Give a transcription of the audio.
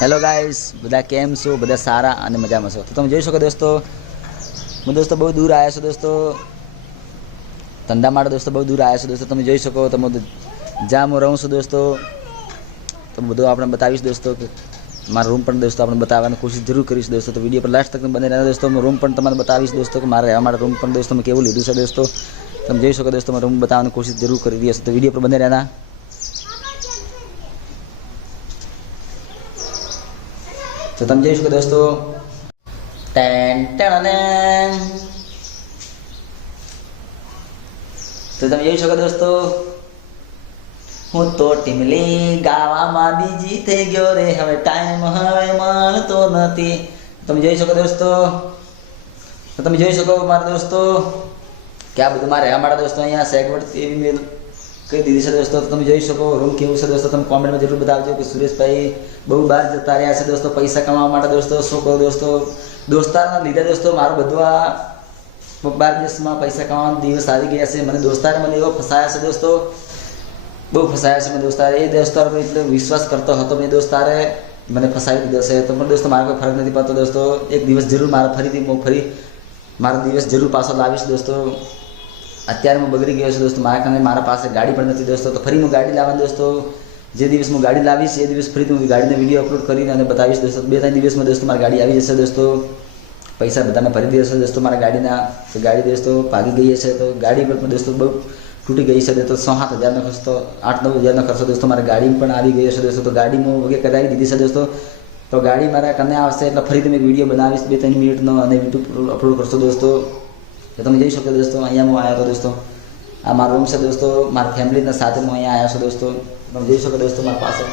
Hello guys, બધા કેમ છો? બધા સારા અને મજામાં છો? તો તમે જોઈ શકો દોસ્તો, હું દોસ્તો બહુ દૂર આવ્યા છું દોસ્તો, ધંધા માટે દોસ્તો બહુ દૂર આવ્યા છું દોસ્તો. તમે જોઈ શકો, તમે જ્યાં હું રહું છું દોસ્તો, તો બધું આપણે બતાવીશ દોસ્તો. મારા રૂમ પણ દોસ્તો આપણે બતાવવાની કોશિશ જરૂર કરીશ દોસ્તો. તો વિડીયો પર લાસ્ટ તક બને રહેના દોસ્તો. હું રૂમ પણ તમને બતાવીશ દોસ્તો કે મારે રહેવા માટે રૂમ પણ દોસ્તો મેં કેવું લીધું છે દોસ્તો. તમે જોઈ શકો દોસ્તો, મારા રૂમ બતાવવાની કોશિશ જરૂર કરી રહી હશે. તો વિડીયો પર બને રહેના. તો તમે જોઈ શકો દોસ્તો, તો તમે જોઈ શકો દોસ્તો, હું તો ટીમલી ગાવામાં બીજી થઈ ગયો રે, હવે ટાઈમ હવે મળતો નથી. તમે જોઈ શકો દોસ્તો, તો તમે જોઈ શકો મારા દોસ્તો કે આ બધું મારે અમારા દોસ્તો અહીંયા સેગવડ એવી મેં કહી દીધી છે દોસ્તો. તો તમે જોઈ શકો રૂમ કેવું છે દોસ્તો. તમે કોમેન્ટમાં જરૂર બતાવજો કે સુરેશભાઈ બહુ બહાર જતા રહ્યા છે દોસ્તો પૈસા કમાવા માટે દોસ્તો. શું કહો દોસ્તો, દોસ્તારના લીધે દોસ્તો મારું બધું આ બાર દેશમાં પૈસા કમાવાના દિવસ આવી ગયા છે. મને દોસ્તારે મને એવો ફસાયા છે દોસ્તો, બહુ ફસાયા છે મને દોસ્તારે. એ દોસ્તાર પર એટલે વિશ્વાસ કરતો હતો મેં, દોસ્તારે મને ફસાવી દીધો છે. તો પણ દોસ્તો મારે કોઈ ફરક નથી પડતો દોસ્તો. એક દિવસ જરૂર મારે ફરી મારો દિવસ જરૂર પાછો લાવીશ દોસ્તો. અત્યારે હું બગડી ગયો છું દોસ્તો, મારા પાસે ગાડી પણ નથી દોસ્તો. તો ફરી હું ગાડી લાવવાની દોસ્તો. જે દિવસ હું ગાડી લાવીશ એ દિવસ ફરીથી હું ગાડીનો વિડીયો અપલોડ કરીને અને બતાવીશ દોસ્તો. 2-3 દિવસમાં દોસ્તો મારી ગાડી આવી જશે દોસ્તો. પૈસા બધા મેં ભરી દીધા છે દોસ્તો મારા ગાડીના. તો ગાડી દોસ્તો ભાગી ગઈ છે, તો ગાડી પણ દોસ્તો બહુ તૂટી ગઈ છે દોસ્તો. 6-7 હજારનો ખર્ચો, 8-9 હજારનો ખર્ચો દોસ્તો મારા ગાડી પણ આવી ગયો છે દોસ્તો. તો ગાડી હું વગેરે કરાવી દીધી છે દોસ્તો. તો ગાડી મારા કને આવશે એટલે ફરીથી મેં વિડીયો બનાવીશ 2-3 મિનિટનો અને યુટ્યુબ અપલોડ કરશો દોસ્તો. તો તમે જોઈ શકો દોસ્તો, અહીંયા હું આવ્યો હતો દોસ્તો. આ મારો રૂમ છે દોસ્તો, મારી ફેમિલીના સાથે હું અહીંયા આવ્યો છું દોસ્તો. તમે જોઈ શકો દોસ્તો મારા પાસે